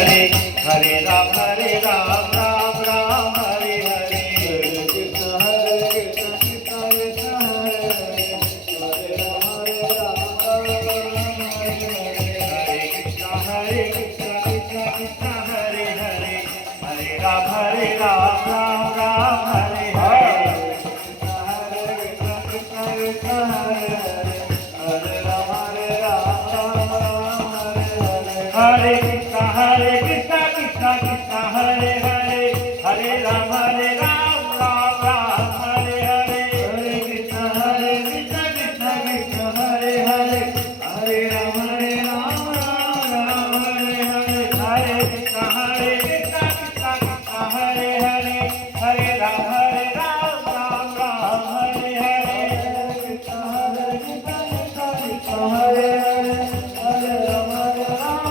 हरे राम राम राम हरे हरे हरे कृष्ण हरे कृष्ण कृष्ण कृष्ण हरे हरे हरे राम राम राम हरे हरे हरे कृष्ण कृष्ण कृष्ण कृष्ण हरे हरे हरे राम राम राम हरे हरे हरे कृष्ण कृष्ण कृष्ण कृष्ण हरे हरे हरे राम राम राम हरे हरे हरे कृष्ण कृष्ण कृष्ण कृष्ण हरे हरे हरे राम राम राम हरे हरे कृष्ण कृष्ण कृष्ण कृष्ण हरे हरे हरे राम हरे हरे हरे कृष्ण कृष्ण कृष्ण हरे हरे हरे राम राम हरे हरे हरे कृष्ण कृष्ण कृष्ण हरे हरे हरे राम हरे हरे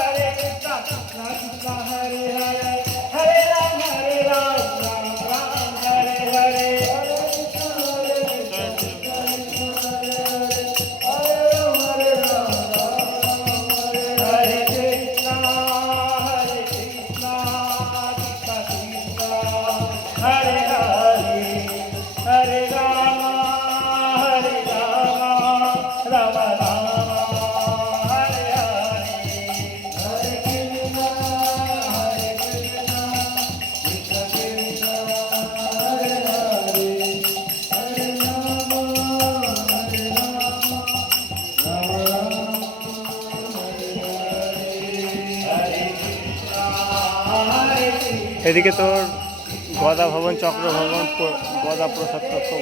हरे कृष्ण कृष्ण कृष्ण हरे हरे हरे राम राम हरे हरे हरे कृष्ण कृष्ण कृष्ण हरे हरे हरे राम हरे कृष्ण कृष्ण कृष्ण हरे हरे हरे राम राम राम हरे हरे हरे कृष्ण कृष्ण कृष्ण हरे हरे हरे राम এদিকে তোর গদা ভবন, চক্র ভবন, গদা প্রসাদ তত্ত্ব